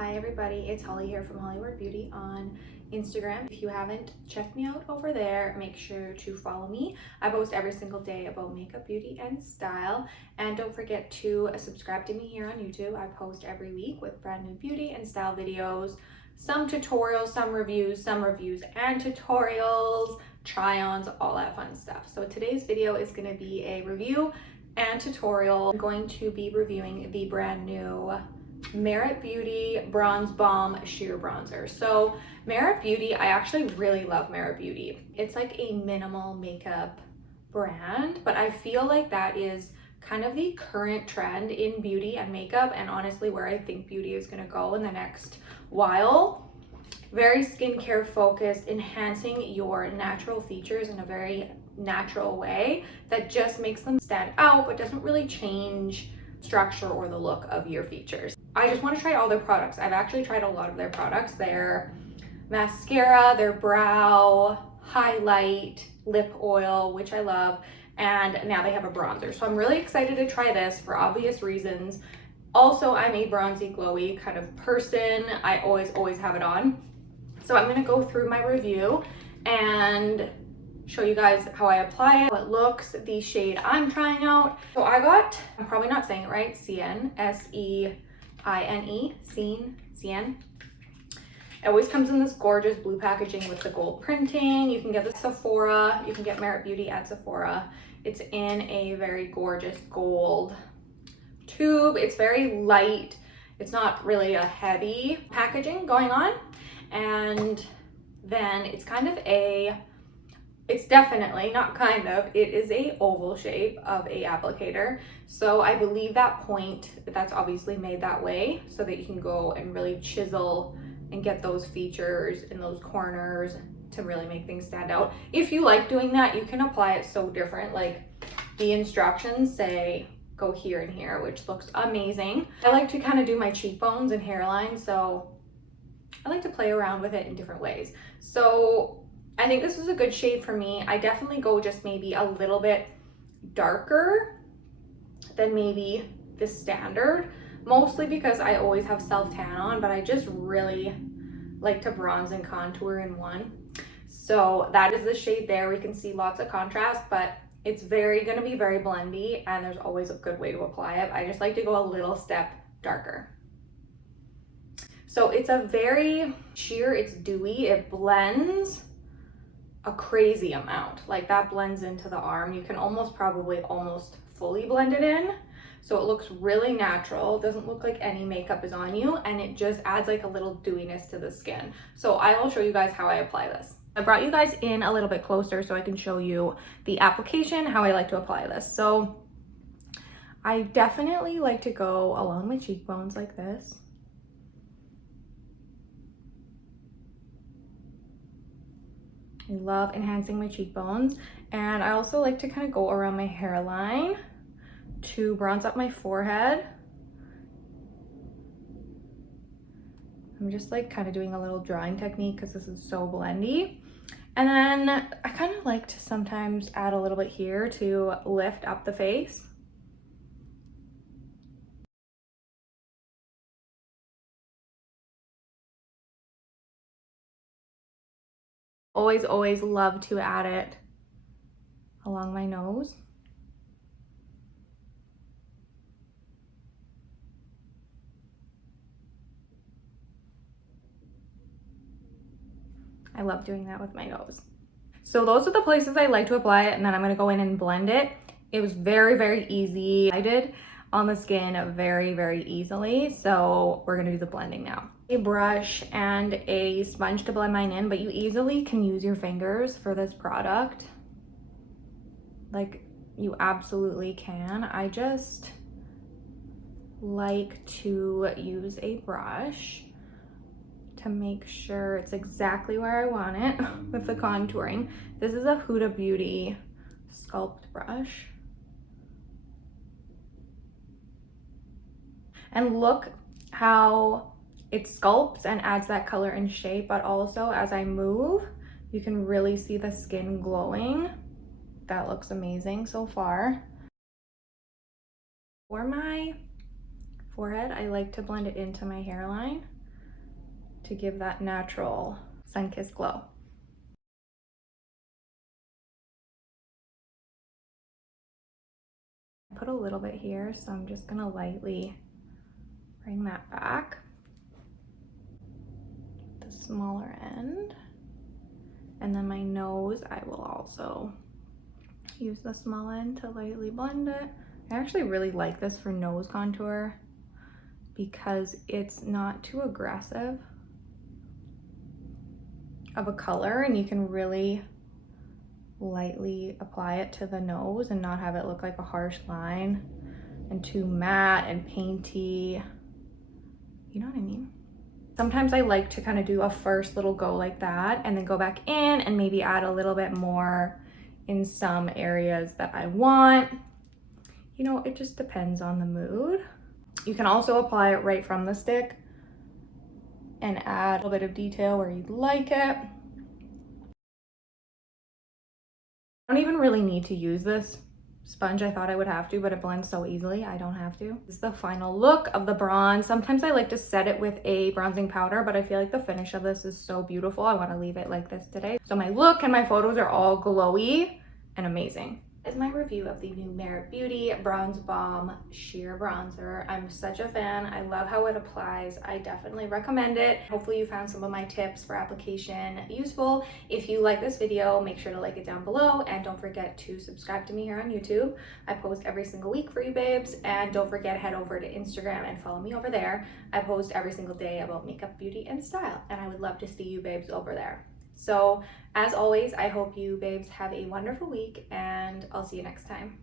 Hi everybody, it's Holly here from Hollkward Beauty on Instagram. If you haven't checked me out over there, make sure to follow me. I post every single day about makeup, beauty, and style. And don't forget to subscribe to me here on YouTube. I post every week with brand new beauty and style videos, some tutorials, some reviews and tutorials, try-ons, all that fun stuff. So today's video is going to be a review and tutorial. I'm going to be reviewing the brand new Merit Beauty Bronze Balm Sheer Bronzer. So Merit Beauty, I actually really love Merit Beauty. It's like a minimal makeup brand, but I feel like that is kind of the current trend in beauty and makeup, and honestly where I think beauty is going to go in the next while. Very skincare focused, enhancing your natural features in a very natural way that just makes them stand out but doesn't really change structure or the look of your features. I just want to try all their products. I've actually tried a lot of their products, their mascara, their brow highlight, lip oil, which I love, and now they have a bronzer. So I'm really excited to try this for obvious reasons. Also, I'm a bronzy glowy kind of person. I always have it on. So I'm going to go through my review and show you guys how I apply it, how it looks, the shade I'm trying out. So I got, I'm probably not saying it right, Seine, S-E-I-N-E, Seine. It always comes in this gorgeous blue packaging with the gold printing. You can get the Sephora, you can get Merit Beauty at Sephora. It's in a very gorgeous gold tube. It's very light. It's not really a heavy packaging going on. And then it's kind of it's definitely, not kind of, it is a oval shape of a applicator. So I believe that point, that's obviously made that way so that you can go and really chisel and get those features in those corners to really make things stand out. If you like doing that, you can apply it so different. Like the instructions say, go here and here, which looks amazing. I like to kind of do my cheekbones and hairline, so I like to play around with it in different ways. So I think this is a good shade for me. I definitely go just maybe a little bit darker than maybe the standard, mostly because I always have self-tan on, but I just really like to bronze and contour in one. So that is the shade there. We can see lots of contrast, but it's gonna be very blendy, and there's always a good way to apply it. I just like to go a little step darker. So it's a very sheer, it's dewy, it blends a crazy amount. Like that blends into the arm. You can almost fully blend it in. So it looks really natural. It doesn't look like any makeup is on you, and it just adds like a little dewiness to the skin. So I will show you guys how I apply this. I brought you guys in a little bit closer so I can show you the application, how I like to apply this. So I definitely like to go along my cheekbones like this. I love enhancing my cheekbones, and I also like to kind of go around my hairline to bronze up my forehead. I'm just like kind of doing a little drawing technique because this is so blendy. And then I kind of like to sometimes add a little bit here to lift up the face. Always love to add it along my nose. I love doing that with my nose. So those are the places I like to apply it, and then I'm going to go in and blend it. It was very easy. I did on the skin very easily. So we're going to do the blending now. A brush and a sponge to blend mine in, but you easily can use your fingers for this product. Like, you absolutely can. I just like to use a brush to make sure it's exactly where I want it with the contouring. This is a Huda Beauty Sculpt brush. And look how it sculpts and adds that color and shape, but also as I move, you can really see the skin glowing. That looks amazing so far. For my forehead, I like to blend it into my hairline. to give that natural sun-kissed glow. Put a little bit here, so I'm just gonna lightly bring that back. The smaller end. And then my nose, I will also use the small end to lightly blend it. I actually really like this for nose contour because it's not too aggressive of a color, and you can really lightly apply it to the nose and not have it look like a harsh line and too matte and painty. You know what I mean? Sometimes I like to kind of do a first little go like that and then go back in and maybe add a little bit more in some areas that I want. You know, it just depends on the mood. You can also apply it right from the stick and add a little bit of detail where you'd like it. I don't even really need to use this sponge. I thought I would have to, but it blends so easily, I don't have to. This is the final look of the bronze. Sometimes I like to set it with a bronzing powder, but I feel like the finish of this is so beautiful. I want to leave it like this today. So my look and my photos are all glowy and amazing. Is my review of the new Merit Beauty Bronze Balm Sheer Bronzer. I'm such a fan. I love how it applies. I definitely recommend it. Hopefully you found some of my tips for application useful. If you like this video, make sure to like it down below, and don't forget to subscribe to me here on YouTube. I post every single week for you babes, and don't forget to head over to Instagram and follow me over there. I post every single day about makeup, beauty, and style, and I would love to see you babes over there. So as always, I hope you babes have a wonderful week, and I'll see you next time.